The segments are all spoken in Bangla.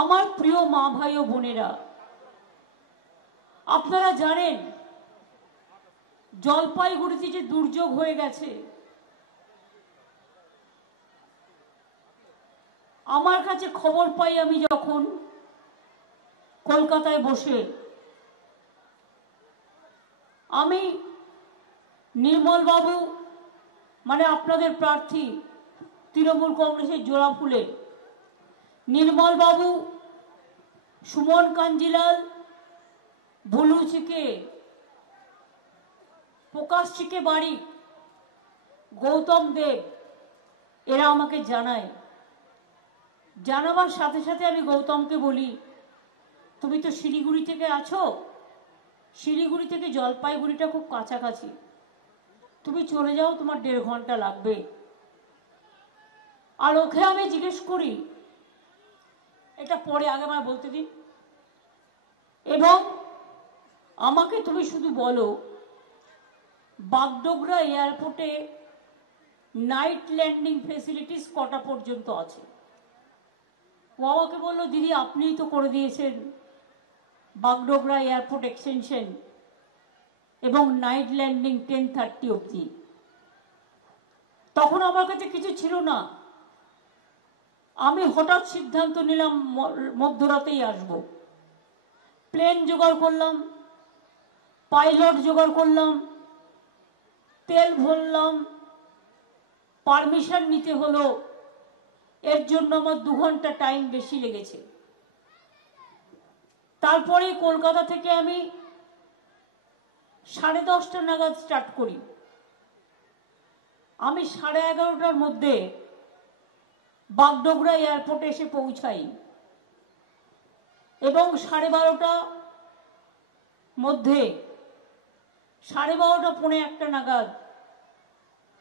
আমার প্রিয় মা ভাই ও বোনেরা, আপনারা জানেন জলপাইগুড়িতে যে দুর্যোগ হয়ে গেছে, আমার কাছে খবর পাই আমি যখন কলকাতায় বসে, আমি নির্মল বাবু মানে আপনাদের প্রার্থী তৃণমূল কংগ্রেসের জোড়াফুলে নির্মল বাবু, সুমন কাঞ্জিলাল, ভুলু চিকে, প্রকাশ চিকে বাড়ি, গৌতম দেব, এরা আমাকে জানায়। জানাবার সাথে সাথে আমি গৌতমকে বলি, তুমি তো শিলিগুড়ি থেকে আছো, শিলিগুড়ি থেকে জলপাইগুড়িটা খুব কাছাকাছি, তুমি চলে যাও, তোমার 1.5 ঘন্টা লাগবে। আর ওকে আমি জিজ্ঞেস করি, এটা পরে আগে আমায় বলতে দিন, এবং আমাকে তুমি শুধু বলো বাগডোগরা এয়ারপোর্টে নাইট ল্যান্ডিং ফেসিলিটিস কটা পর্যন্ত আছে। ও আমাকে বললো, দিদি আপনিই তো করে দিয়েছেন বাগডোগরা এয়ারপোর্ট এক্সটেনশন এবং নাইট ল্যান্ডিং 10:30 অবধি। তখন আমার কাছে কিছু ছিল না, আমি হঠাৎ সিদ্ধান্ত নিলাম মধ্যরাতেই আসব। প্লেন জোগাড় করলাম, পাইলট জোগাড় করলাম, তেল ভরলাম, পারমিশন নিতে হলো, এর জন্য আমার 2 ঘন্টা টাইম বেশি লেগেছে। তারপরে কলকাতা থেকে আমি 10:30 নাগাদ স্টার্ট করি। আমি 11:30টার মধ্যে বাগডোগরা এয়ারপোর্টে এসে পৌঁছাই এবং 12:30 মধ্যে 12:30 পৌনে 1 নাগাদ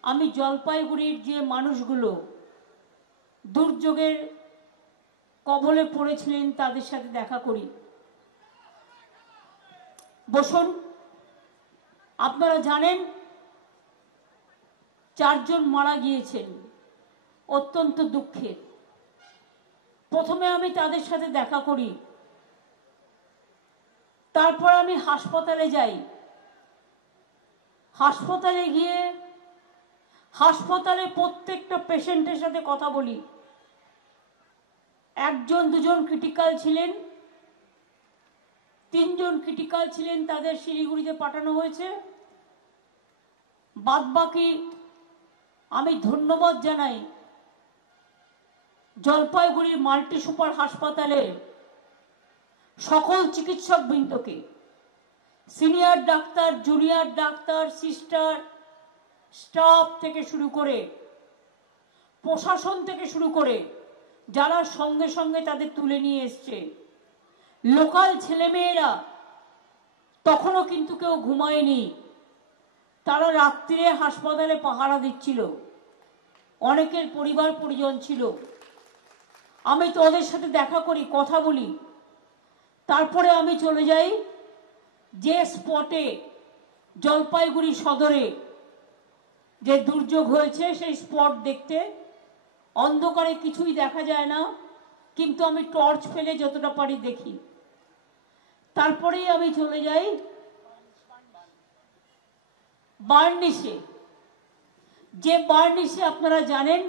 আমি জলপাইগুড়ির যে মানুষগুলো দুর্যোগের কবলে পড়েছিলেন তাদের সাথে দেখা করি। বসুন, আপনারা জানেন 4 জন মারা গিয়েছেন, অত্যন্ত দুঃখের। প্রথমে আমি তাদের সাথে দেখা করি, তারপর আমি হাসপাতালে যাই। হাসপাতালে গিয়ে হাসপাতালে প্রত্যেকটা পেশেন্টের সাথে কথা বলি। 1 জন 2 জন ক্রিটিক্যাল ছিলেন, 3 জন ক্রিটিক্যাল ছিলেন, তাদের শিলিগুড়িতে পাঠানো হয়েছে। বাদবাকি আমি ধন্যবাদ জানাই জলপাইগুড়ির মাল্টি সুপার হাসপাতালে সকল চিকিৎসক বৃন্দকে, senior doctor, junior doctor, sister, staff থেকে শুরু করে প্রশাসন থেকে শুরু করে যারা সঙ্গে সঙ্গে তাদের তুলে নিয়ে এসছে। লোকাল ছেলেমেয়েরা তখনও কিন্তু কেউ ঘুমায়নি, তারা রাত্রিরে হাসপাতালে পাহারা দিচ্ছিল, অনেকের পরিবার পরিজন ছিল। আমি তো ওদের সাথে দেখা করি, কথা বলি। তারপরে আমি চলে যাই যে স্পটে জলপাইগুড়ি সদরে যে দুর্যোগ হয়েছে সেই স্পট দেখতে। অন্ধকারে কিছুই দেখা যায় না, কিন্তু আমি টর্চ ফেলে যতটা পারি দেখি। তারপরেই আমি চলে যাই বার্নিশে। যে বার্নিশে আপনারা জানেন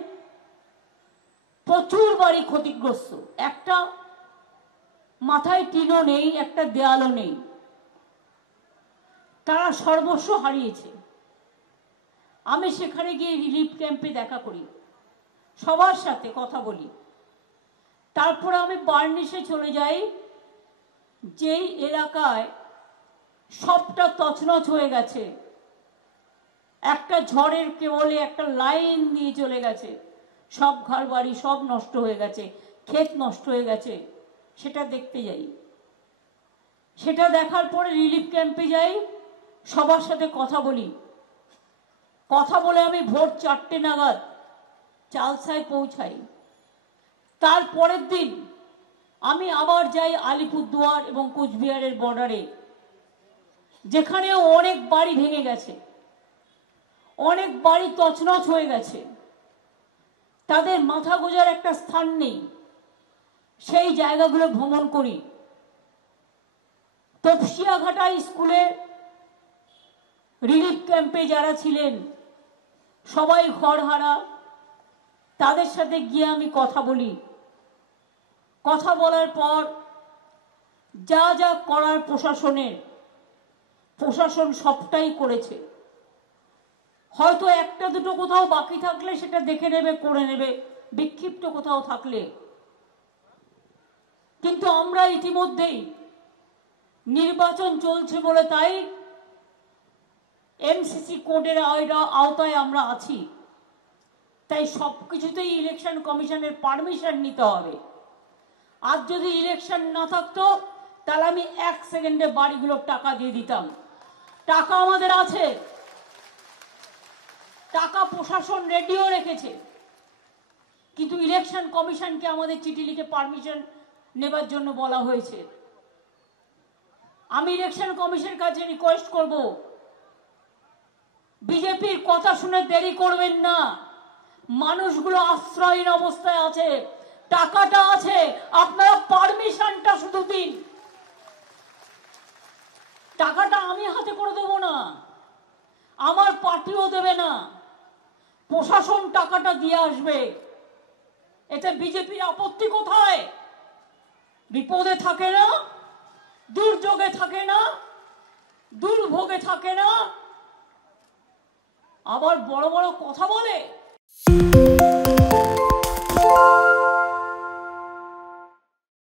প্রচুর বাড়ি ক্ষতিগ্রস্ত, একটা মাথায় টিনও নেই, একটা দেয়ালও নেই, তারা সর্বস্ব হারিয়েছে। আমি সেখানে গিয়ে রিলিফ ক্যাম্পে দেখা করি, সবার সাথে কথা বলি। তারপর আমি বার্নিশে চলে যাই, যেই এলাকায় সবটা তছনছ হয়ে গেছে, একটা ঝড়ের কেবলে একটা লাইন দিয়ে চলে গেছে, সব ঘর বাড়ি সব নষ্ট হয়ে গেছে, ক্ষেত নষ্ট হয়ে গেছে, সেটা দেখতে যাই। সেটা দেখার পরে রিলিফ ক্যাম্পে যাই, সবার সাথে কথা বলি। কথা বলে আমি ভোর 4টে নাগাদ চালসায় পৌঁছাই। তারপরের দিন আমি আবার যাই আলিপুরদুয়ার এবং কোচবিহারের বর্ডারে, যেখানেও অনেক বাড়ি ভেঙে গেছে, অনেক বাড়ি তছনছ হয়ে গেছে, তাদের মাথা গোঁজার একটা স্থান নেই। সেই জায়গাগুলো ভ্রমণ করি। তপসিয়াঘাটা স্কুলে রিলিফ ক্যাম্পে যারা ছিলেন সবাই ঘরহারা, তাদের সাথে গিয়ে আমি কথা বলি। কথা বলার পর যা যা করার প্রশাসন সবটাই করেছে। হয়তো একটা দুটো কোথাও বাকি থাকলে সেটা দেখে নেবে, করে নেবে, বিক্ষিপ্ত কোথাও থাকলে। কিন্তু আমরা ইতিমধ্যেই নির্বাচন চলছে বলে তাই এমসিসি কোডের আওতায় আমরা আছি, তাই সবকিছুতেই ইলেকশন কমিশনের পারমিশন নিতে হবে। আর যদি ইলেকশন না থাকতো তাহলে আমি 1 সেকেন্ডে বাড়িগুলোর টাকা দিয়ে দিতাম। টাকা আমাদের আছে, টাকা প্রশাসন রেডিও রেখেছে, কিন্তু ইলেকশন কমিশনকে আমাদের চিঠি লিখে পারমিশন নেবার জন্য বলা হয়েছে। আমি ইলেকশন কমিশনের কাছে রিকোয়েস্ট করব, বিজেপির কথা শুনে দেরি করবেন না। মানুষগুলো আশ্রয়হীন অবস্থায় আছে, টাকাটা আছে, আপনারা পারমিশনটা শুধু দিন। টাকাটা আমি হাতে করে দেব না, আমার পার্টিও দেবে না, প্রশাসন টাকাটা দিয়ে আসবে। এতে বিজেপির আপত্তি কোথায়? বিপদে থাকে না, দুর্যোগে থাকে না, দুর্ভোগে থাকে না, আবার বড় বড় কথা বলে।